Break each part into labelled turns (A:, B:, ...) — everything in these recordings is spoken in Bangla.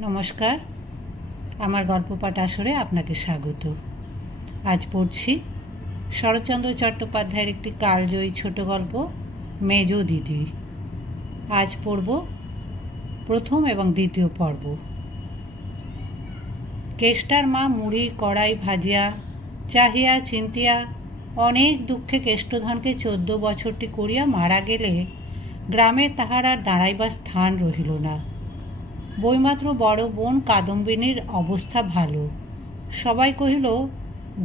A: নমস্কার। আমার গল্প পাঠ আসরে আপনাকে স্বাগত। আজ পড়ছি শরৎচন্দ্র চট্টোপাধ্যায়ের একটি কালজয়ী ছোট গল্প, মেজ দিদি। আজ পড়ব প্রথম এবং দ্বিতীয় পর্ব। কেষ্টার মা মুড়ি, কড়াই ভাজিয়া, চাহিয়া, চিন্তিয়া অনেক দুঃখে কেষ্টধনকে চোদ্দ বছরটি করিয়া মারা গেলে গ্রামে তাহার আর দাঁড়াইবার স্থান রহিল না। বইমাত্র বড় বোন কাদম্বিনীর অবস্থা ভালো। সবাই কহিল,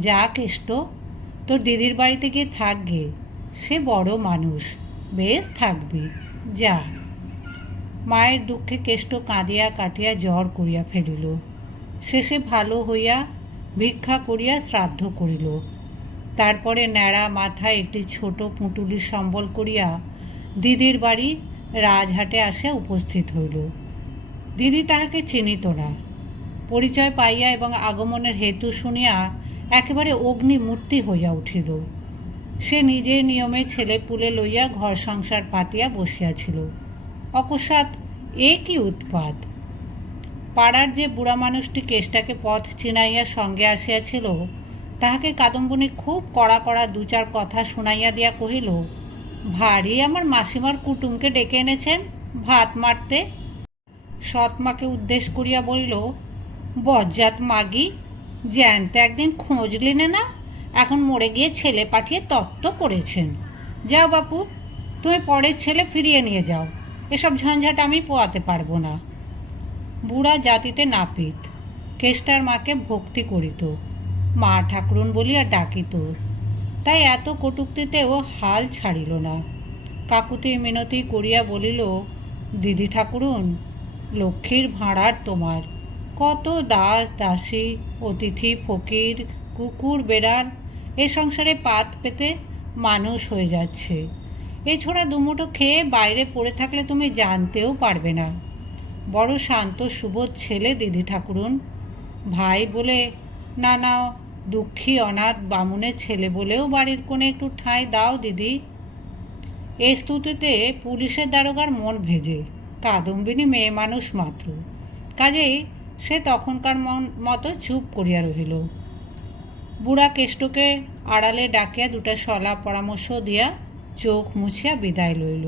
A: যা কেষ্ট, তোর দিদির বাড়িতে গিয়ে থাকবে সে বড় মানুষ, বেশ থাকবি, যা। মায়ের দুঃখে কেষ্ট কাঁদিয়া কাটিয়া জ্বর করিয়া ফেলিল। শেষে ভালো হইয়া ভিক্ষা করিয়া শ্রাদ্ধ করিল। তারপরে ন্যাড়া মাথায় একটি ছোট পুঁটুলি সম্বল করিয়া দিদির বাড়ি রাজহাটে আসিয়া উপস্থিত হইল। দিদি তাহাকে চিনিত না। পরিচয় পাইয়া এবং আগমনের হেতু শুনিয়া একেবারে অগ্নিমূর্তি হইয়া উঠিল। সে নিজের নিয়মে ছেলে পুলে লইয়া ঘর সংসার পাতিয়া বসিয়াছিল। অকস্মাৎ এ কি উৎপাত? পাড়ার যে বুড়া মানুষটি কেষ্টাকে পথ চিনাইয়া সঙ্গে আসিয়াছিল, তাহাকে কাদম্বনী খুব কড়া কড়া দু চার কথা শুনাইয়া দিয়া কহিল, ভারী আমার মাসিমার কুটুমকে ডেকে এনেছেন ভাত মারতে? সৎমাকে উদ্দেশ করিয়া বলিল, বজ্জাত মাগি, জ্যান্ত একদিন খোঁজ লিনে না? এখন মরে গিয়ে ছেলে পাঠিয়ে তত্ত্ব করেছেন। যাও বাপু, তুমি পরের ছেলে ফিরিয়ে নিয়ে যাও। এসব ঝঞ্ঝাট আমি পোয়াতে পারব না বুড়া জাতিতে নাপিত, কেষ্টার মাকে ভক্তি করিত। মা ঠাকুরুন বলিয়া ডাকিত, তাই এত কটুক্তিতেও হাল ছাড়িল না কাকুতি মিনতি করিয়া বলিল, দিদি ঠাকুরুন লক্ষ্মীর ভাঁড়ার তোমার। কত দাস দাসী, অতিথি ফকির, কুকুর বেড়াল, এ সংসারে পাত পেতে মানুষ হয়ে যাচ্ছে। এছাড়া দুমুঠো খেয়ে বাইরে পড়ে থাকলে তুমি জানতেও পারবে না। বড় শান্ত সুবোধ ছেলে দিদি ঠাকুরুন। ভাই বলে, না না, দুঃখী অনাথ বামুনের ছেলে বলেও বাড়ির কোণে একটু ঠাঁই দাও দিদি। এই স্তুতিতে পুলিশের দারোগার মন ভেজে। কাদম্বিনী মেয়ে মানুষ মাত্র। কাজেই সে তখনকার মন মতো চুপ করিয়া রহিল। বুড়া কেষ্টকে আড়ালে ডাকিয়া দুটা সলা পরামর্শ দিয়া চোখ মুছিয়া বিদায় লইল।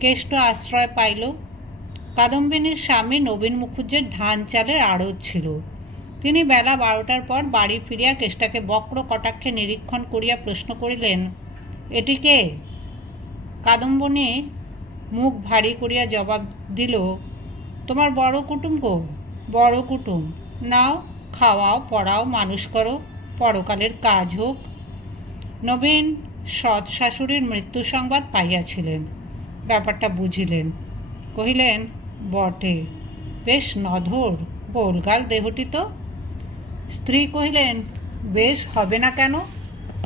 A: কেষ্ট আশ্রয় পাইল। কাদম্বিনীর স্বামী নবীন মুখুজ্জের ধান চালের আড়ত ছিল। তিনি বেলা বারোটার পর বাড়ি ফিরিয়া কেষ্টাকে বক্র কটাক্ষে নিরীক্ষণ করিয়া প্রশ্ন করিলেন, এটি কে? কাদম্বনী মুখ ভারী করিয়া জবাব দিল, তোমার বড় কুটুম গো, বড় কুটুম। নাও, খাওয়াও, পড়াও, মানুষ করো, পরকালের কাজ হোক। নবীন সৎ শাশুড়ির মৃত্যু সংবাদ পাইয়াছিলেন। ব্যাপারটা বুঝিলেন। কহিলেন, বটে, বেশ নধর গোলগাল দেহটি তো? স্ত্রী কহিলেন, বেশ, হবে না কেন?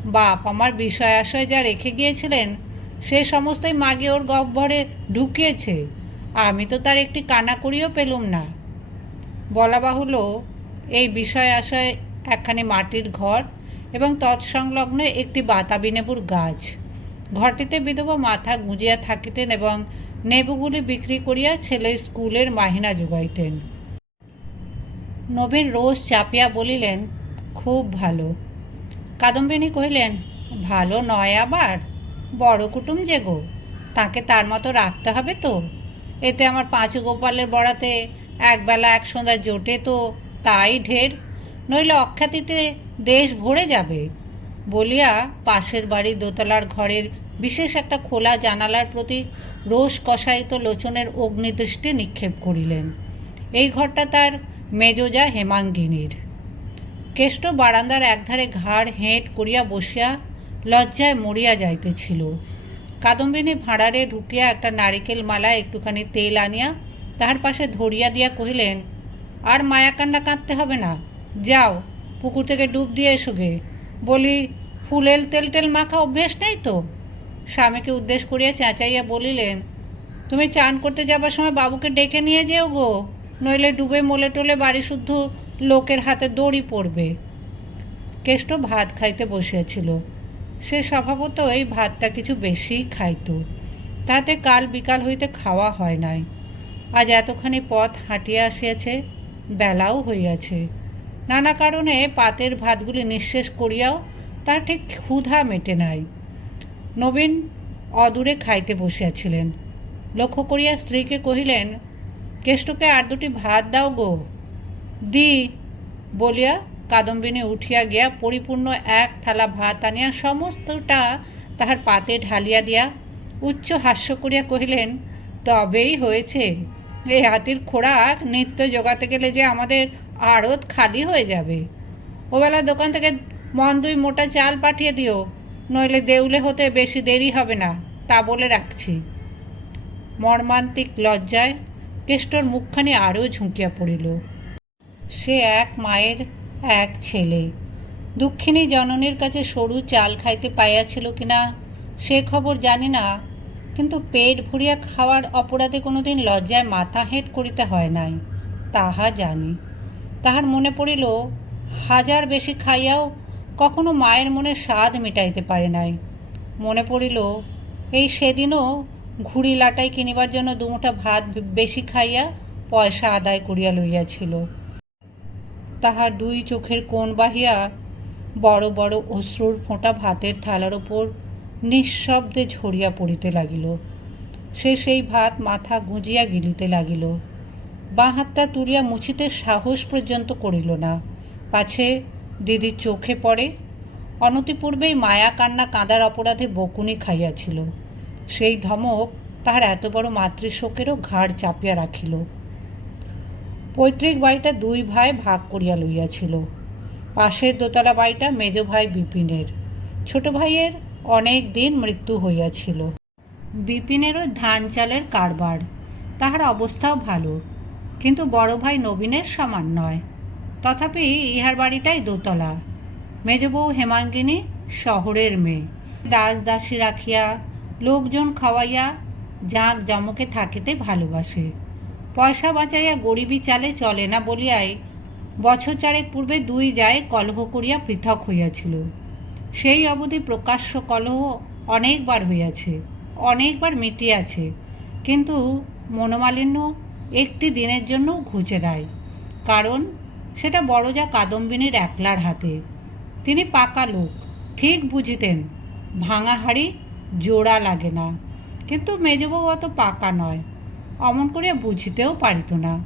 A: বাপ আমার বিষয় আশয় যা রেখে গিয়েছিলেন সে সমস্তই মাগে ওর গহ্বরে ঢুকিয়েছে। আমি তো তার একটি কানা করিও পেলুম না। বলা বাহুল্য, এই বিষয় আশয় একখানি মাটির ঘর এবং তৎসংলগ্ন একটি বাতাবি নেবুর গাছ। ঘরটিতে বিধবা মাথা গুঁজিয়া থাকিতেন এবং নেবুগুলি বিক্রি করিয়া ছেলের স্কুলের মাহিনা যোগাইতেন। নবীন রোজ চাপিয়া বলিলেন, খুব ভালো। কাদম্বিনী কহিলেন, ভালো নয় আবার? বড় কুটুম যে গো, তাকে তার মতো রাখতে হবে তো। এতে আমার পাঁচু গোপালের বড়াতে একবেলা এক সন্ধ্যা জোটে তো তাই ঢের, নইলে অখ্যাতিতে দেশ ভরে যাবে। বলিয়া পাশের বাড়ির দোতলার ঘরের বিশেষ একটা খোলা জানালার প্রতি রোষ কষায়িত লোচনের অগ্নিদৃষ্টি নিক্ষেপ করিলেন। এই ঘরটা তার মেজোজা হেমাঙ্গিনীর। কেষ্ট বারান্দার একধারে ঘাড় হেঁট করিয়া বসিয়া লজ্জায় মরিয়া যাইতেছিল কাদম্বিনী ভাঁড়ারে ঢুকিয়া একটা নারিকেল মালা একটুখানি তেল আনিয়া তাহার পাশে ধরিয়া দিয়া কহিলেন, আর মায়াকান্না কাঁদতে হবে না, যাও, পুকুর থেকে ডুব দিয়ে এসো গে। বলি, ফুলেল তেল টেল মাখা অভ্যেস নেই তো? স্বামীকে উদ্দেশ করিয়া চেঁচাইয়া বলিলেন, তুমি চান করতে যাবার সময় বাবুকে ডেকে নিয়ে যেও গো, নইলে ডুবে মোলে টোলে বাড়ি শুদ্ধ লোকের হাতে দড়ি পড়বে। কেষ্ট ভাত খাইতে বসিয়াছিল। সে স্বভাবত এই ভাতটা কিছু বেশিই খাইত তাতে কাল বিকাল হইতে খাওয়া হয় নাই। আজ এতখানি পথ হাঁটিয়া আসিয়াছে, বেলাও হইয়াছে। নানা কারণে পাতের ভাতগুলি নিঃশেষ করিয়াও তার ঠিক ক্ষুধা মেটে নাই। নবীন অদূরে খাইতে বসিয়াছিলেন। লক্ষ্য করিয়া স্ত্রীকে কহিলেন, কেষ্টকে আর দুটি ভাত দাও গো। দি, বলিয়া কাদম্বিনী উঠিয়া গিয়া পরিপূর্ণ এক থালা ভাত আনিয়া সমস্তটা তাহার পাতে ঢালিয়া দিয়া উচ্চ হাস্য করিয়া কহিলেন, তবেই হয়েছে। এই হাতির খোরাক নিত্য জোগাতে গেলে যে আমাদের আড়ত খালি হয়ে যাবে। ওবেলা দোকান থেকে মন দুই মোটা চাল পাঠিয়ে দিও, নইলে দেউলে হতে বেশি দেরি হবে না, তা বলে রাখছি। মর্মান্তিক লজ্জায় কেষ্টর মুখখানি আরও ঝুঁকিয়া পড়িল। সে এক মায়ের এক ছেলে। দুঃখিনী জননীর কাছে সরু চাল খাইতে পাইয়াছিল কিনা, সে খবর জানি না, কিন্তু পেট ভরিয়া খাওয়ার অপরাধে কোনোদিন লজ্জায় মাথা হেঁট করিতে হয় নাই, তাহা জানি। তাহার মনে পড়িল, হাজার বেশি খাইয়াও কখনো মায়ের মনে স্বাদ মিটাইতে পারে নাই। মনে পড়িল, এই সেদিনও ঘুড়ি লাটাই কিনিবার জন্য দুমুঠা ভাত বেশি খাইয়া পয়সা আদায় করিয়া লইয়াছিল। তাহার দুই চোখের কোণ বাহিয়া বড় বড় অশ্রুর ফোঁটা ভাতের থালার ওপর নিঃশব্দে ঝরিয়া পড়িতে লাগিল। সে সেই ভাত মাথা গুঁজিয়া গিলিতে লাগিল। বাঁ হাতটা তুলিয়া মুছিতে সাহস পর্যন্ত করিল না। পাছে দিদির চোখে পড়ে, অনতিপূর্বেই মায়া কান্না কাঁদার অপরাধে বকুনি খাইয়াছিল। সেই ধমক তাহার এত বড় মাতৃশোকেরও ঘাড় চাপিয়া রাখিল। পৈতৃক বাড়িটা দুই ভাই ভাগ করিয়া লইয়াছিল। পাশের দোতলা বাড়িটা মেজ ভাই বিপিনের। ছোট ভাইয়ের অনেক দিন মৃত্যু হইয়াছিল। বিপিনেরও ধান চালের কারবার। তাহার অবস্থাও ভালো, কিন্তু বড় ভাই নবীনের সমান নয়। তথাপি ইহার বাড়িটাই দোতলা। মেজবউ হেমাঙ্গিনী শহরের মেয়ে। দাস দাসী রাখিয়া, লোকজন খাওয়াইয়া জাঁক জমকে থাকিতে ভালোবাসে। পয়সা বাঁচাইয়া গরিবী চালে চলে না বলিয়াই বছর চারেক পূর্বে দুই যায় কলহ করিয়া পৃথক হইয়াছিল। সেই অবধি প্রকাশ্য কলহ অনেকবার হইয়াছে, অনেকবার মিটিয়াছে, কিন্তু মনোমালিন্য একটি দিনের জন্য ঘুচে নাই, কারণ সেটা বড় যা কাদম্বিনীর একলার হাতে। তিনি পাকা লোক, ঠিক বুঝিতেন, ভাঙা হাড়ি জোড়া লাগে না, কিন্তু মেজবউ অত পাকা নয়। অমন করিয়া বুঝিতেও পারিত না।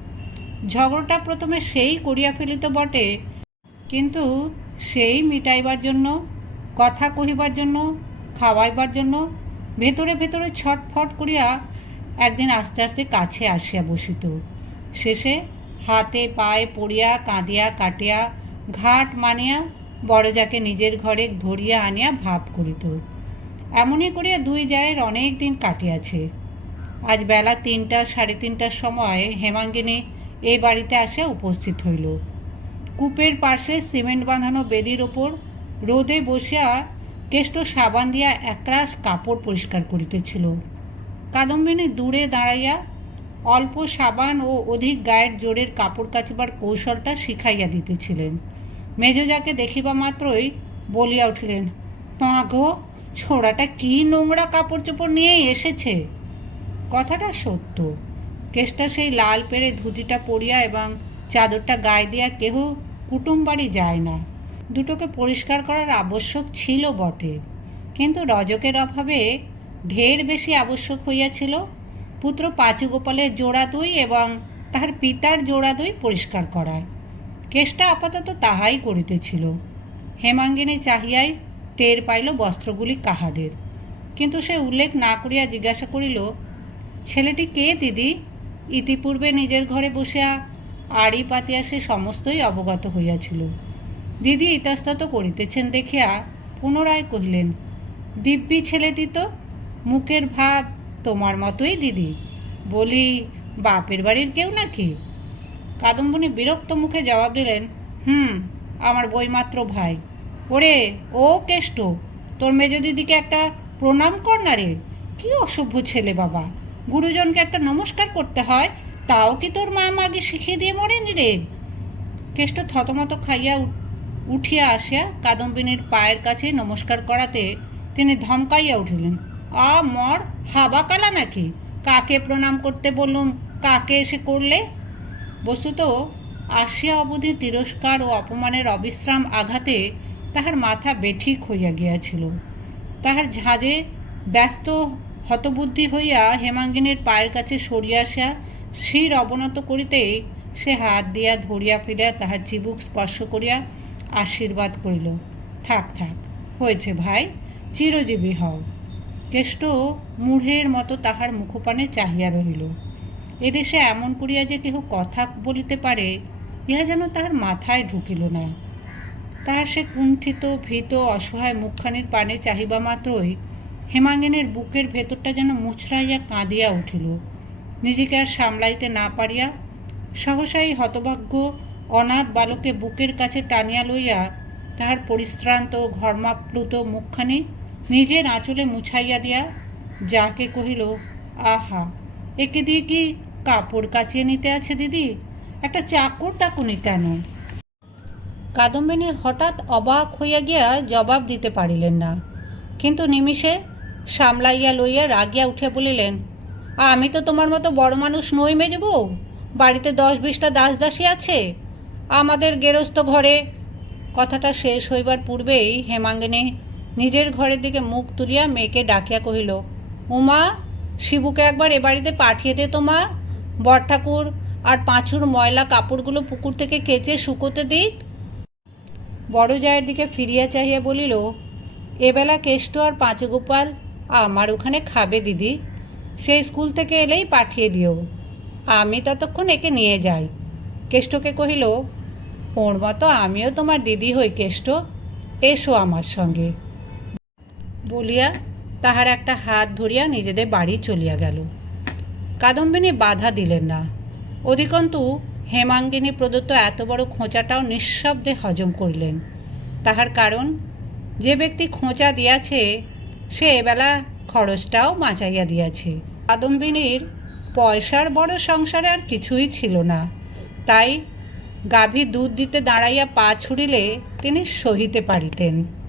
A: ঝগড়াটা প্রথমে সেই করিয়া ফেলিত বটে, কিন্তু সেই মিটাইবার জন্য, কথা কহিবার জন্য, খাওয়াইবার জন্য ভেতরে ভেতরে ছটফট করিয়া একদিন আস্তে আস্তে কাছে আসিয়া বসিত। শেষে হাতে পায়ে পড়িয়া, কাঁদিয়া, কাটিয়া, ঘাট মানিয়া বড়জাকে নিজের ঘরে ধরিয়া আনিয়া ভাব করিত। এমনই করিয়া দুই জায়ের অনেক দিন কাটিয়াছে। আজ বেলা তিনটা, সাড়ে তিনটার সময় হেমাঙ্গিনী এই বাড়িতে আসিয়া উপস্থিত হইল। কূপের পাশে সিমেন্ট বাঁধানো বেদির ওপর রোদে বসিয়া কেষ্ট সাবান দিয়া একরাশ কাপড় পরিষ্কার করিতেছিল। কাদম্বিনী দূরে দাঁড়াইয়া অল্প সাবান ও অধিক গায়ের জোরের কাপড় কাচিবার কৌশলটা শিখাইয়া দিতেছিলেন। মেজজাকে দেখিবা মাত্রই বলিয়া উঠিলেন, মা গো, ছোড়াটা কি নোংরা কাপড় চোপড় নিয়ে এসেছে? কথাটা সত্য। কেষ্টা সেই লাল পেরে ধুতিটা পরিয়া এবং চাদরটা গায়ে দিয়া কেহ কুটুম বাড়ি যায় না। দুটোকে পরিষ্কার করার আবশ্যক ছিল বটে। কিন্তু রজকের অভাবে ঢের বেশি আবশ্যক হইয়াছিল। পুত্র পাঁচু গোপালের জোড়া দুই এবং তাহার পিতার জোড়া দুই পরিষ্কার করার কেষ্টা আপাতত তাহাই করিতেছিল। হেমাঙ্গিনী চাহিয়াই টের পাইল বস্ত্রগুলি কাহাদের। কিন্তু সে উল্লেখ না করিয়া জিজ্ঞাসা করিল ছেলেটি কে, দিদি? ইতিপূর্বে নিজের ঘরে বসিয়া আড়ি পাতিয়া সে সমস্তই অবগত হইয়াছিল। দিদি ইতস্তত করিতেছেন দেখিয়া পুনরায় কহিলেন, দিব্যি ছেলেটি তো, মুখের ভাব তোমার মতোই দিদি। বলি, বাপের বাড়ির কেউ নাকি? কাদম্বনী বিরক্ত মুখে জবাব দিলেন, হুম, আমার বইমাত্র ভাই। ওরে, ও কেষ্ট, তোর মেজ দিদিকে একটা প্রণাম কর না রে। কি অসভ্য ছেলে বাবা। গুরুজনকে একটা নমস্কার করতে হয়, তাও কি তোর মা মাগে শিখিয়ে দিয়ে মরেনি রে? কেষ্ট থতমত খাইয়া উঠিয়া আসিয়া কাদম্বিনীর পায়ের কাছে নমস্কার করাতে তিনি ধমকাইয়া উঠিলেন, আ মর, হাবা কালা নাকি? কাকে প্রণাম করতে বললুম, কাকে এসে করলে? বস্তুত আসিয়া অবধি তিরস্কার ও অপমানের অবিশ্রাম আঘাতে তাহার মাথা বেঠিক হইয়া গিয়াছিল। তাহার ঝাঁজে ব্যস্ত হতবুদ্ধি হইয়া হেমাঙ্গিনীর পায়ের কাছে সরিয়া আসিয়া শির অবনত করিতেই সে হাত দিয়া ধরিয়া ফিরিয়া তাহার চিবুক স্পর্শ করিয়া আশীর্বাদ করিল। থাক থাক, হয়েছে ভাই, চিরজীবী হও। কেষ্ট মূঢ়ের মতো তাহার মুখপানে চাহিয়া রহিল। এদেশে এমন করিয়া যে কেহ কথা বলিতে পারে, ইহা যেন তাহার মাথায় ঢুকিল না। তাহার সে কুণ্ঠিত, ভীত, অসহায় মুখখানির পানে চাহিবা মাত্রই হেমাঙ্গিনীর বুকের ভেতরটা যেন মুছড়াইয়া কাঁদিয়া উঠিল। নিজেকে আর সামলাইতে না পারিয়া সহসাই হতভাগ্য অনাথ বালকে বুকের কাছে টানিয়া লইয়া তাহার পরিশ্রান্ত ঘর্মাপ্লুত মুখখানি নিজের আঁচলে মুছাইয়া দিয়া যাকে কহিল, আহা, একে দিয়ে কি কাপড় কাচিয়ে নিতে আছে দিদি? একটা চাকর টাকুনি কেন? কাদম্বিনী হঠাৎ অবাক হইয়া গিয়া জবাব দিতে পারিলেন না। কিন্তু নিমিষে সামলাইয়া লইয়া রাগিয়া উঠিয়া বলিলেন, আমি তো তোমার মতো বড় মানুষ নই মেজব বাড়িতে দশ বিশটা দাস দাসী আছে। আমাদের গেরস্ত ঘরে কথাটা শেষ হইবার পূর্বেই হেমাঙ্গিনী নিজের ঘরের দিকে মুখ তুলিয়া মেয়েকে ডাকিয়া কহিল, উমা, শিবুকে একবার এ বাড়িতে পাঠিয়ে দে তো মা। বর ঠাকুর আর পাঁচুর ময়লা কাপড়গুলো পুকুর থেকে কেচে শুকোতে দিক বড় জায়ের দিকে ফিরিয়া চাহিয়া বলিল, এবেলা কেষ্ট আর পাঁচু গোপাল আমার ওখানে খাবে দিদি। সেই স্কুল থেকে এলেই পাঠিয়ে দিও। আমি ততক্ষণ একে নিয়ে যাই। কেষ্টকে কহিল, ওর মতো আমিও তোমার দিদি হই কেষ্ট। এসো আমার সঙ্গে। বলিয়া তাহার একটা হাত ধরিয়া নিজেদের বাড়ি চলিয়া গেল। কাদম্বিনী বাধা দিলেন না। অধিকন্তু হেমাঙ্গিনী প্রদত্ত এত বড় খোঁচাটাও নিঃশব্দে হজম করিলেন। তাহার কারণ, যে ব্যক্তি খোঁচা দিয়াছে সে এবেলা খরচটাও বাঁচাইয়া দিয়াছে। কাদম্বিনীর পয়সার বড় সংসারে আর কিছুই ছিল না। তাই গাভী দুধ দিতে দাঁড়াইয়া পা ছুড়িলে তিনি সহিতে পারিতেন।